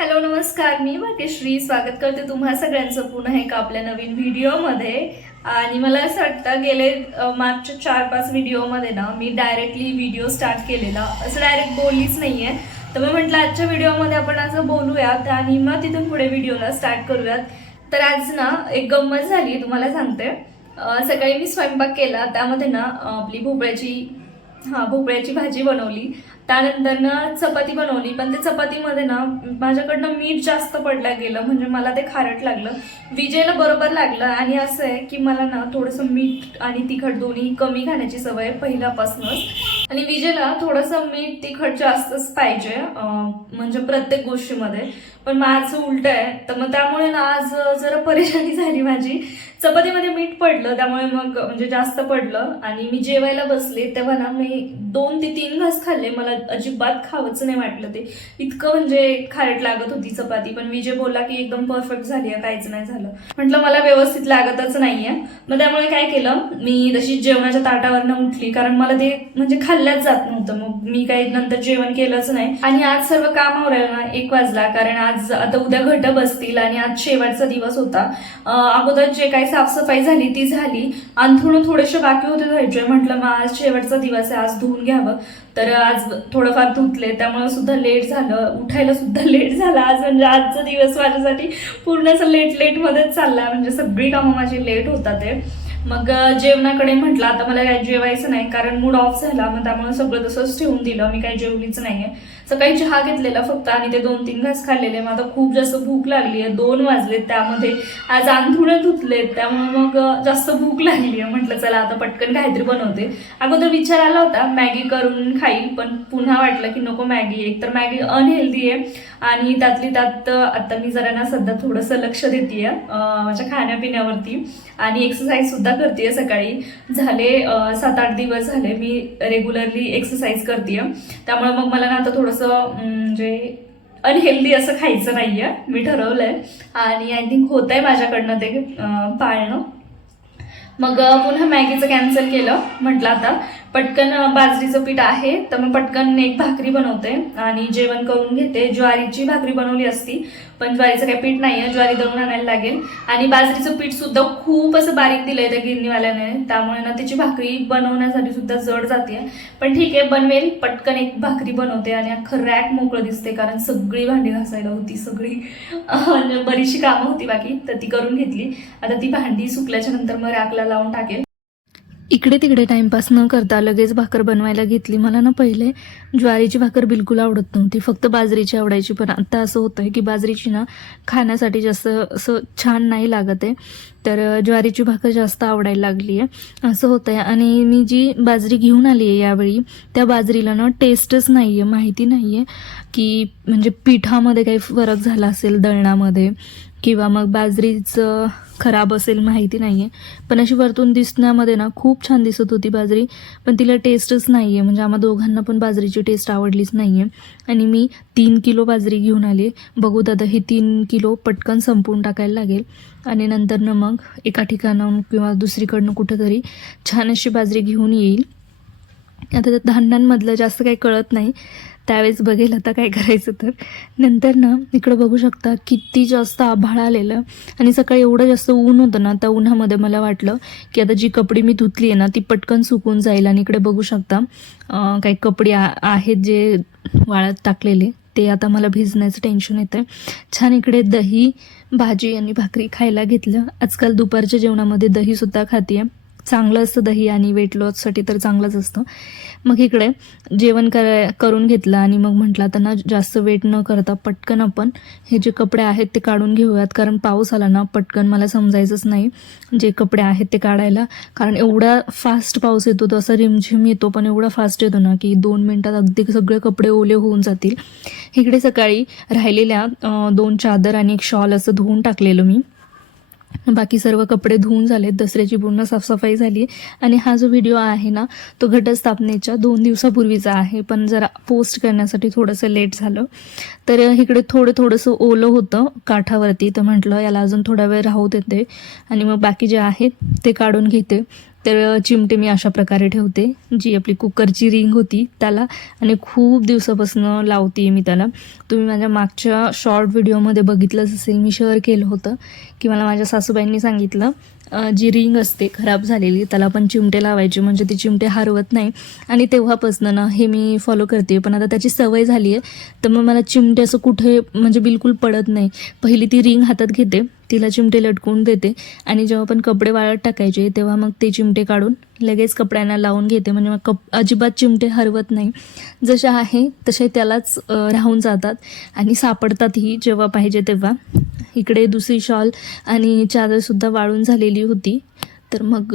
Hello नमस्कार. मी भाग्यश्री. स्वागत करते तुम्हा सगळ्यांचं पुन्हा एका आपल्या नवीन व्हिडिओमध्ये. आणि मला असं वाटतं गेले मागच्या चार पाच व्हिडिओमध्ये ना मी डायरेक्टली व्हिडिओ स्टार्ट केलेला. असं डायरेक्ट बोललीच नाही आहे तर मी म्हटलं आजच्या व्हिडिओमध्ये आपण असं बोलूयात आणि मग तिथून पुढे व्हिडिओला स्टार्ट करूयात. तर आज ना एक गंमत झाली तुम्हाला सांगते. सकाळी मी स्वयंपाक केला. त्यामध्ये ना आपली भोपळ्याची हा भोपळ्याची भाजी बनवली. त्यानंतर ना चपाती बनवली. पण ते चपातीमध्ये ना माझ्याकडनं मीठ जास्त पडलं गेलं. म्हणजे मला ते खारट लागलं. विजयला बरोबर लागलं. आणि असं आहे की मला ना थोडंसं मीठ आणि तिखट दोन्ही कमी खाण्याची सवय आहे पहिल्यापासूनच. आणि विजयला थोडंसं मीठ तिखट जास्तच पाहिजे म्हणजे प्रत्येक गोष्टीमध्ये. पण माझं उलट आहे. तर मग त्यामुळे ना आज जरा परेशानी झाली माझी. चपातीमध्ये मीठ पडलं त्यामुळे मग म्हणजे जास्त पडलं. आणि मी जेवायला बसले तेव्हा ना मी दोन ते तीन घास खाल्ले. मला अजिबात खावंच नाही वाटलं ते. इतकं म्हणजे खारट लागत होती चपाती. पण विजय बोलला की एकदम परफेक्ट झाली आहे काहीच नाही झालं. म्हटलं मला व्यवस्थित लागतच नाहीये. मग त्यामुळे काय केलं मी तशी जेवणाच्या ताटावरनं उठली. कारण मला ते म्हणजे खाल्ल्याच जात नव्हतं. मग मी काही नंतर जेवण केलंच नाही. आणि आज सर्व काम आवरायला ना एक वाजला. कारण आज आज आता उद्या घट बसतील आणि आज शेवटचा दिवस होता. अगोदर जे काही साफसफाई झाली ती झाली. अंथरुण थोडेसे बाकी होते धुवायचे म्हटलं मग आज शेवटचा दिवस आहे आज धुवून घ्यावं. तर आज थोडंफार धुतले त्यामुळे सुद्धा लेट झालं. उठायला सुद्धा लेट झाला. आज म्हणजे आजचा दिवस माझ्यासाठी पूर्ण असं लेट लेटमध्येच चालला. म्हणजे सगळी कामं माझी लेट होतात ते मग जेवणाकडे म्हटलं आता मला काय जेवायचं नाही कारण मूड ऑफ झाला मग त्यामुळे सगळं तसंच ठेवून दिलं मी काही जेवलीच नाहीये. सकाळी चहा घेतलेला फक्त आणि ते दोन तीन घास खाल्लेले मग आता खूप जास्त भूक लागली आहे दोन वाजले त्यामध्ये. आज अंथरुणं धुतलेत त्यामुळे मग जास्त भूक लागली आहे म्हटलं चला आता पटकन काहीतरी बनवते. अगोदर विचार आला होता मॅगी करून खाईल पण पुन्हा वाटलं की नको मॅगी एक तर मॅगी अनहेल्दी आहे आणि त्यातली त्यात आता मी जरा ना सध्या थोडंसं लक्ष देते माझ्या खाण्यापिण्यावरती. आणि एक्सरसाइज सुद्धा करते सकाळी. झाले सात आठ दिवस झाले मी रेग्युलरली एक्सरसाइज करते त्यामुळे मग मला ना आता थोडंसं म्हणजे अनहेल्दी असं खायचं नाहीये. मी ठरवलंय. आणि आय थिंक होत आहे माझ्याकडनं ते पाळणं. मग पुन्हा मॅगीचं कॅन्सल केलं म्हटलं आता. पटकन बाजरीचं पीठ आहे तर मग पटकन एक भाकरी बनवते. आणि जेवण करून घेते. ज्वारीची भाकरी बनवली असती पण ज्वारीचं काही पीठ नाही आहे ज्वारी दळून आणायला लागेल. आणि बाजरीचं पीठ सुद्धा खूप असं बारीक दिलंय त्या गिरणीवाल्याने. त्यामुळे ना त्याची भाकरी बनवण्यासाठी सुद्धा जड जाते पण ठीक आहे बनवेल. पटकन एक भाकरी बनवते आणि अख्खं रॅक मोकळं दिसते कारण सगळी भांडी घासायला होती सगळी. बरीचशी कामं होती बाकी तर ती करून घेतली. आता ती भांडी सुकल्याच्या नंतर मग रॅकला लावून टाकेल. इकडे तिकडे टाइमपास न करता लगेच भाकर बनवायला घेतली. मला ना पहिले ज्वारीची भाकर बिलकुल आवडत नव्हती. फक्त बाजरीची आवडायची. पण आता असं होतं आहे की बाजरीची ना खाण्यासाठी जास्त असं छान नाही लागत आहे. तर ज्वारीची भाकर जास्त आवडायला लागली आहे. असं होतं आहे आणि मी जी बाजरी घेऊन आली आहे यावेळी त्या बाजरीला ना टेस्टच नाही आहे माहिती नाही आहे की म्हणजे पिठामध्ये काही फरक झाला असेल दळणामध्ये किंवा मग बाजरीचं खराब असेल माहिती नाही आहे पण अशी वरतून दिसण्यामध्ये ना खूप छान दिसत होती बाजरी. पण तिला टेस्टच नाही आहे म्हणजे आम्हा दोघांना पण बाजरीची टेस्ट आवडलीच नाही आहे आणि मी तीन किलो बाजरी घेऊन आली. बघू दादा हे तीन किलो पटकन संपवून टाकायला लागेल. आणि नंतरनं मग एका ठिकाणाहून किंवा दुसरीकडनं कुठंतरी छान अशी बाजरी घेऊन येईल. आता त्या धान्यांमधलं जास्त काही कळत नाही. त्यावेळेस बघेल आता काय करायचं तर. नंतर ना इकडं बघू शकता किती जास्त आभाळ आलेलं. आणि सकाळी एवढं जास्त ऊन होतं ना त्या उन्हामध्ये मला वाटलं की आता जी कपडे मी धुतली आहे ना ती पटकन सुकून जाईल. आणि इकडे बघू शकता काही कपडे आ- आहेत जे वाळत टाकलेले ते आता मला भिजण्याचं टेन्शन येतं आहे छान इकडे दही भाजी आणि भाकरी खायला घेतलं. आजकाल दुपारच्या जेवणामध्ये दहीसुद्धा खाते चांगलं असतं दही आणि वेट लॉससाठी तर चांगलंच असतं. मग इकडे जेवण कर करून घेतलं आणि मग म्हटलं त्यांना जास्त वेट न करता पटकन आपण हे जे कपडे आहेत ते काढून घेऊयात. कारण पाऊस आला ना पटकन मला समजायचंच नाही जे कपडे आहेत ते काढायला. कारण एवढा फास्ट पाऊस येतो तो असा रिमझिम येतो पण एवढा फास्ट येतो ना की दोन मिनटात अगदी सगळे कपडे ओले होऊन जातील. इकडे सकाळी राहिलेल्या दोन चादर आणि एक शॉल असं धुवून टाकलेलं मी. बाकी सर्व कपडे धुवून झालेत दसऱ्याची पूर्ण साफसफाई झाली आणि हा जो व्हिडिओ आहे ना तो घटस्थापनेच्या दोन दिवसापूर्वीचा आहे. पण जरा पोस्ट करण्यासाठी थोडंसं लेट झालं. तर इकडे थोडं थोडंसं ओलं होतं काठावरती. तर म्हटलं याला अजून थोडा वेळ राहू देते. आणि मग बाकी जे आहेत ते काढून घेते. तर चिमटे मी अशा प्रकारे ठेवते जी आपली कुकरची रिंग होती त्याला आणि खूप दिवसापासून लावते मी त्याला. तुम्ही माझ्या मागच्या शॉर्ट व्हिडिओमध्ये बघितलंच असेल मी शेअर केलं होतं की मला माझ्या सासूबाईंनी सांगितलं जी रिंग असते खराब झालेली त्याला पण चिमटे लावायचे म्हणजे ती चिमटे हरवत नाही. आणि तेव्हापासनं ना हे मी फॉलो करते पण आता त्याची सवय झाली आहे तर मग मला चिमटे असं कुठे म्हणजे बिलकुल पडत नाही. पहिली ती रिंग हातात घेते तिला चिमटे लटकून देते. आणि जेव्हा पण कपडे वाळत टाकायचे तेव्हा मग ते चिमटे काढून लगेच कपड्यांना लावून घेते. म्हणजे मग कप अजिबात चिमटे हरवत नाही. जसे आहे तसे त्यालाच राहून जातात. आणि सापडतातही जेव्हा पाहिजे तेव्हा. इकडे दुसरी शॉल आणि चादरसुद्धा वाळून झालेली होती. तर मग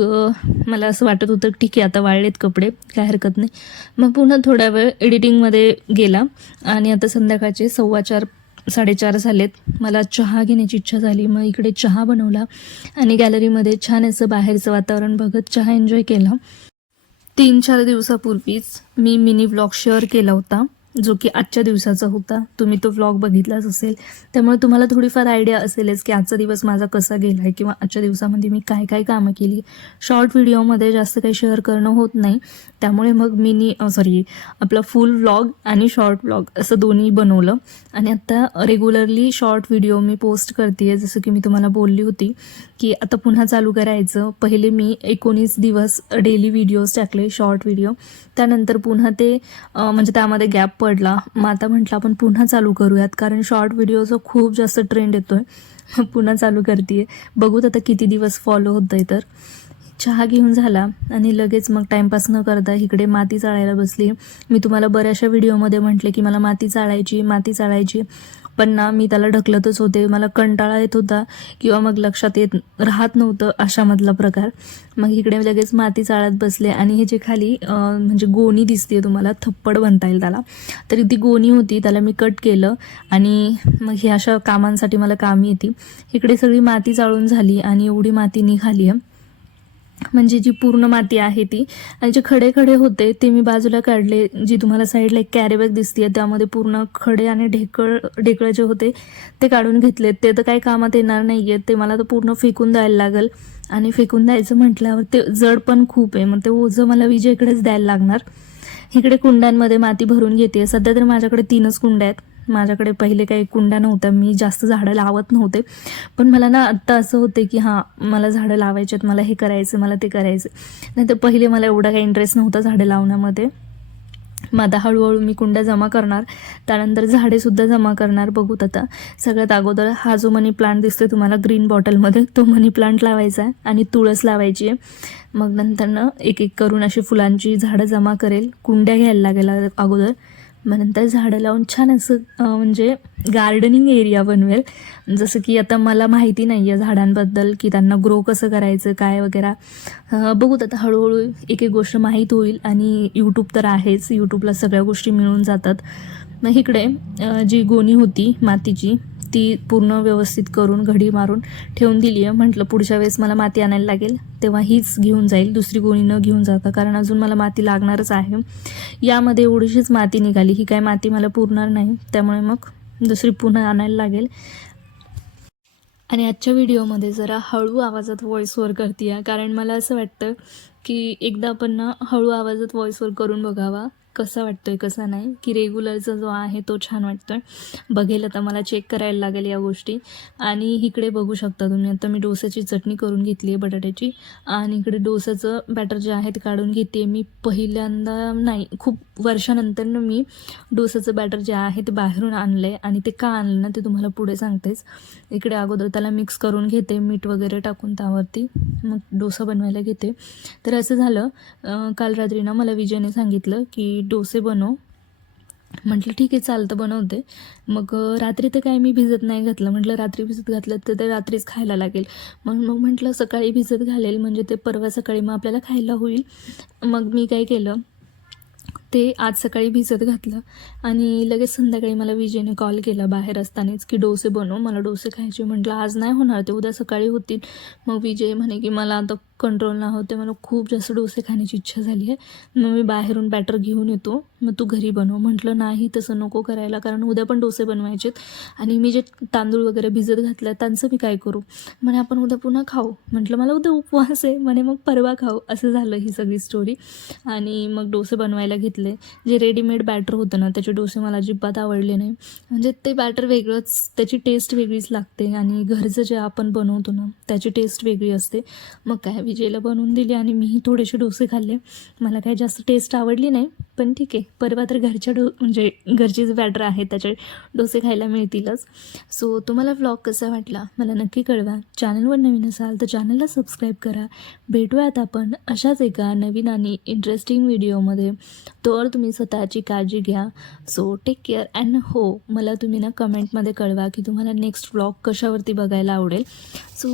मला असं वाटत होतं ठीक आहे आता वाळलेत कपडे. काय हरकत नाही. मग पुन्हा थोडा वेळ एडिटिंगमध्ये गेला. आणि आता संध्याकाळचे सव्वा चार साडेचार झालेत. मला चहा घेण्याची इच्छा झाली. मग इकडे चहा बनवला आणि गॅलरीमध्ये छान असं बाहेरचं वातावरण बघत चहा एन्जॉय केला. तीन चार दिवसापूर्वीच मी मिनी ब्लॉग शेअर केला होता. जो की आजच्या दिवसाचा होता. तुम्ही तो व्लॉग बघितलाच असेल. त्यामुळे तुम्हाला थोडीफार आयडिया असेलच की आजचा दिवस माझा कसा गेला आहे किंवा आजच्या दिवसामध्ये मी काय काय कामं केली. शॉर्ट व्हिडिओमध्ये जास्त काही शेअर करणं होत नाही. त्यामुळे मग मी सॉरी आपला फुल व्लॉग आणि शॉर्ट व्लॉग असं दोन्ही बनवलं. आणि आता रेग्युलरली शॉर्ट व्हिडिओ मी पोस्ट करते जसं की मी तुम्हाला बोलली होती की आता पुन्हा चालू करायचं. पहिले मी एकोणीस दिवस डेली व्हिडिओज टाकले शॉर्ट व्हिडिओ त्यानंतर पुन्हा ते म्हणजे त्यामध्ये गॅप पडला. मग आता म्हटलं आपण पुन्हा चालू करूयात कारण शॉर्ट व्हिडिओचा खूप जास्त ट्रेंड येतोय. पुन्हा चालू करते बघूत आता किती दिवस फॉलो होतंय तर. चहा घेऊन झाला आणि लगेच मग टाईमपास न करता इकडे माती चाळायला बसली. मी तुम्हाला बऱ्याचशा व्हिडिओमध्ये म्हटले की मला माती चाळायची माती चाळायची. पण ना मी त्याला ढकलतच होते. मला कंटाळा येत होता किंवा मग लक्षात येत राहत नव्हतं अशामधला प्रकार. मग इकडे लगेच माती चाळत बसले आणि हे जे खाली म्हणजे गोणी दिसते तुम्हाला थप्पड म्हणता येईल त्याला. तरी ती गोणी होती त्याला मी कट केलं आणि मग हे अशा कामांसाठी मला कामी येते. इकडे सगळी माती चाळून झाली आणि एवढी माती निघाली आहे म्हणजे जी पूर्ण माती आहे ती आणि जे खडे खडे होते ते मी बाजूला काढले जी तुम्हाला साईडला एक कॅरीबॅग दिसते त्यामध्ये पूर्ण खडे आणि ढेकळ ढेकळं जे होते ते काढून घेतले ते तर काही कामात येणार नाही आहेत ते मला तर पूर्ण फेकून द्यायला लागेल. आणि फेकून द्यायचं म्हटल्यावर ते जड पण खूप आहे मग ते ओझं मला विजेकडेच द्यायला लागणार. इकडे कुंड्यांमध्ये माती भरून घेते सध्या तर माझ्याकडे तीनच कुंड्या आहेत. माझ्याकडे पहिले काही कुंड्या नव्हत्या मी जास्त झाडं लावत नव्हते. पण मला ना आत्ता असं होते की हां मला झाडं लावायचे आहेत मला हे करायचं मला ते करायचं नाही तर पहिले मला एवढा काही इंटरेस्ट नव्हता झाडं लावण्यामध्ये. मग आता हळूहळू मी कुंड्या जमा करणार त्यानंतर झाडेसुद्धा जमा करणार. बघूत आता सगळ्यात अगोदर हा जो मनी प्लांट दिसतोय तुम्हाला ग्रीन बॉटलमध्ये तो मनी प्लांट लावायचा आहे आणि तुळस लावायची आहे. मग नंतरनं एक एक करून अशी फुलांची झाडं जमा करेल. कुंड्या घ्यायला लागेल अगोदर. मग नंतर झाडं लावून छान असं म्हणजे गार्डनिंग एरिया बनवेल. जसं की आता मला माहिती नाही आहे झाडांबद्दल की त्यांना ग्रो कसं करायचं काय वगैरे. बघूत आता हळूहळू एक एक गोष्ट माहीत होईल आणि यूट्यूब तर आहेच. यूट्यूबला सगळ्या गोष्टी मिळून जातात. मग इकडे जी गोणी होती मातीची ती पूर्ण व्यवस्थित करून घडी मारून ठेवून दिली आहे. म्हटलं पुढच्या वेळेस मला माती आणायला लागेल तेव्हा हीच घेऊन जाईल दुसरी गोणी न घेऊन जाता. कारण अजून मला माती लागणारच आहे. यामध्ये एवढीशीच माती निघाली. ही काय माती मला पुरणार नाही. त्यामुळे मग दुसरी पुन्हा आणायला लागेल. आणि आजच्या व्हिडिओमध्ये जरा हळू आवाजात व्हॉइसवर ओव्हर करते कारण मला असं वाटतं की एकदा आपण ना हळू आवाजात व्हॉइसवर करून बघावा. कसा वाटतोय कसा नाही की रेग्युलरचा जो आहे तो छान वाटतोय. बघेल आता मला चेक करायला लागेल या गोष्टी. आणि इकडे बघू शकता तुम्ही आता मी डोसाची चटणी करून घेतली आहे बटाट्याची. आणि इकडे डोसाचं बॅटर जे आहे ते काढून घेते मी. पहिल्यांदा नाही खूप वर्षानंतर मी डोसाचं बॅटर जे आहे ते बाहेरून आणलं आहे आणि ते का आणलं ना ते तुम्हाला पुढे सांगतेच. इकडे अगोदर त्याला मिक्स करून घेते मीठ वगैरे टाकून त्यावरती. मग डोसा बनवायला घेते. तर असं झालं. काल रात्री ना मला विजयने सांगितलं की डोसे बनव. म्हटलं ठीक आहे चालतं बनवते. मग रात्री तर काय मी भिजत नाही घातलं. म्हटलं रात्री भिजत घातलं तर ते रात्रीच खायला लागेल. म्हणून मग म्हटलं सकाळी भिजत घालेल म्हणजे ते परवा सकाळी मग आपल्याला खायला होईल. मग मी काय केलं ते आज सकाळी भिजत घातलं आणि लगेच संध्याकाळी मला विजयने कॉल केला बाहेर असतानाच की डोसे बनव मला डोसे खायचे म्हटलं आज नाही होणार ते उद्या सकाळी होतील. मग विजय म्हणे की मला आता कंट्रोल ना होते मला खूप जास्त डोसे खाण्याची इच्छा झाली आहे. मग मी बाहेरून बॅटर घेऊन येतो मग तू घरी बनव. म्हटलं नाही तसं नको करायला कारण उद्या पण डोसे बनवायचेत आणि मी जे तांदूळ वगैरे भिजत घातलं त्यांचं मी काय करू? म्हणे आपण उद्या पुन्हा खाऊ. म्हटलं मला उद्या उपवास आहे. म्हणे मग परवा खाऊ. असं झालं ही सगळी स्टोरी आणि मग डोसे बनवायला घेतले. जे रेडीमेड बॅटर होतं ना त्याचे डोसे मला अजिबात आवडले नाही. म्हणजे ते बॅटर वेगळंच त्याची टेस्ट वेगळीच लागते आणि घरचं जे आपण बनवतो ना त्याची टेस्ट वेगळी असते. मग काय विजयला बनवून दिली आणि मीही थोडेसे डोसे खाल्ले. मला काय जास्त टेस्ट आवडली नाही पण ठीक आहे. परवा तर घरच्या डो म्हणजे घरचे जे बॅटर आहे त्याचे डोसे खायला मिळतीलच. सो तुम्हाला व्लॉग कसा वाटला? मला नक्की कळवा. चॅनलवर नवीन असाल तर चॅनलला सबस्क्राईब करा. भेटूयात आपण अशाच एका नवीन आणि इंटरेस्टिंग व्हिडिओमध्ये तो शुअर तुम्ही स्वतःची काळजी घ्या. सो टेक केअर अँड हो मला तुम्ही ना कमेंटमध्ये कळवा की तुम्हाला नेक्स्ट व्लॉग कशावरती बघायला आवडेल. सो